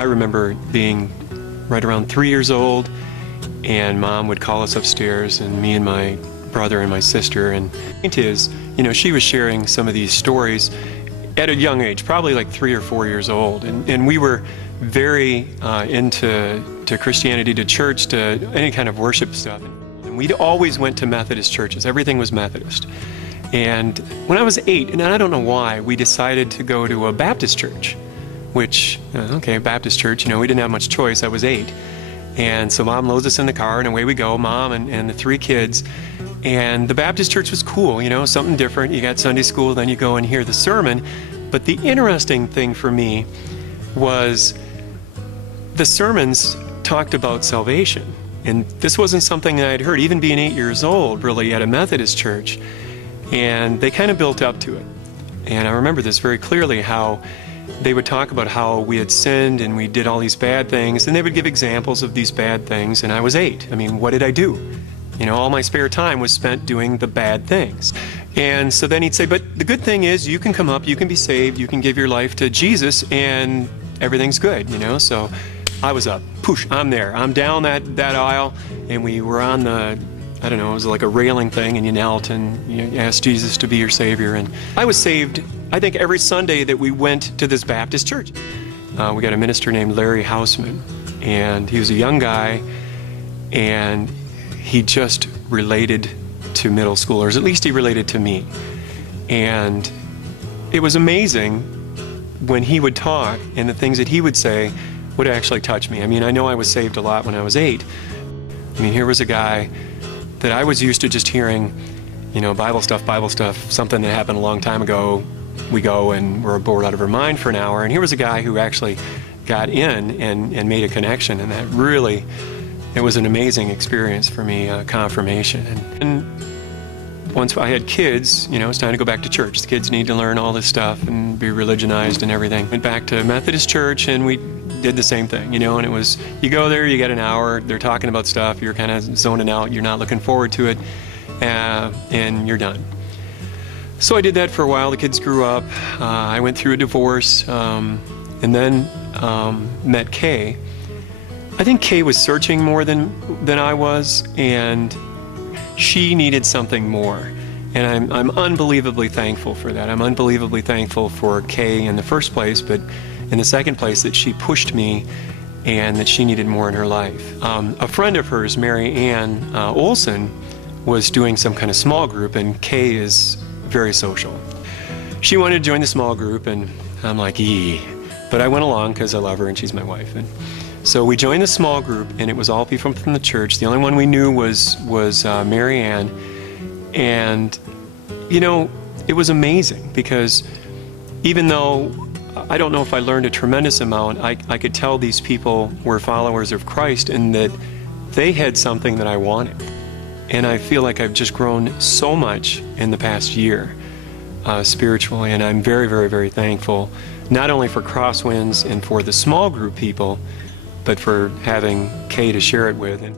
I remember being right around 3 years old, and Mom would call us upstairs, and me and my brother and my sister, and the point is, you know, she was sharing some of these stories at a young age, probably like 3 or 4 years old, and we were very into Christianity, to church, to any kind of worship stuff. And we always went to Methodist churches. Everything was Methodist. And when I was 8, and I don't know why, we decided to go to a Baptist church, which, okay, Baptist church, you know, we didn't have much choice. I was 8. And so Mom loads us in the car, and away we go, Mom and the 3 kids. And the Baptist church was cool, you know, something different. You got Sunday school, then you go and hear the sermon. But the interesting thing for me was the sermons talked about salvation. And this wasn't something that I'd heard, even being 8 years old, really, at a Methodist church. And they kind of built up to it. And I remember this very clearly, how they would talk about how we had sinned and we did all these bad things, and they would give examples of these bad things, and I was 8. I mean, what did I do? You know, all my spare time was spent doing the bad things. And so then he'd say, but the good thing is you can come up, you can be saved, you can give your life to Jesus, and everything's good, you know? So I was up, poosh, I'm there. I'm down that aisle, and we were on the, I don't know, it was like a railing thing, and you knelt and you asked Jesus to be your Savior. And I was saved, I think, every Sunday that we went to this Baptist church. We got a minister named Larry Houseman, and he was a young guy, and he just related to middle schoolers, at least he related to me. And it was amazing when he would talk, and the things that he would say would actually touch me. I mean, I know I was saved a lot when I was 8. I mean, here was a guy that I was used to just hearing, you know, Bible stuff, something that happened a long time ago. We go and we're bored out of our mind for an hour, and here was a guy who actually got in and made a connection, and that really, it was an amazing experience for me, confirmation. And once I had kids, you know, it's time to go back to church. The kids need to learn all this stuff and be religionized and everything. Went back to Methodist church, and we did the same thing, you know, and it was, you go there, you get an hour, they're talking about stuff, you're kind of zoning out, you're not looking forward to it, and you're done. So I did that for a while. The kids grew up. I went through a divorce, and then met Kay. I think Kay was searching more than I was, and she needed something more. And I'm unbelievably thankful for that. I'm unbelievably thankful for Kay in the first place, but in the second place, that she pushed me and that she needed more in her life. A friend of hers, Mary Ann Olson, was doing some kind of small group, and Kay is very social. She wanted to join the small group, and I'm like, eee. But I went along because I love her and she's my wife. And so we joined the small group, and it was all people from the church. The only one we knew was Mary Ann. And, you know, it was amazing, because even though I don't know if I learned a tremendous amount, I could tell these people were followers of Christ, and that they had something that I wanted. And I feel like I've just grown so much in the past year spiritually, and I'm very, very, very thankful, not only for Crosswinds and for the small group people, but for having Kay to share it with. And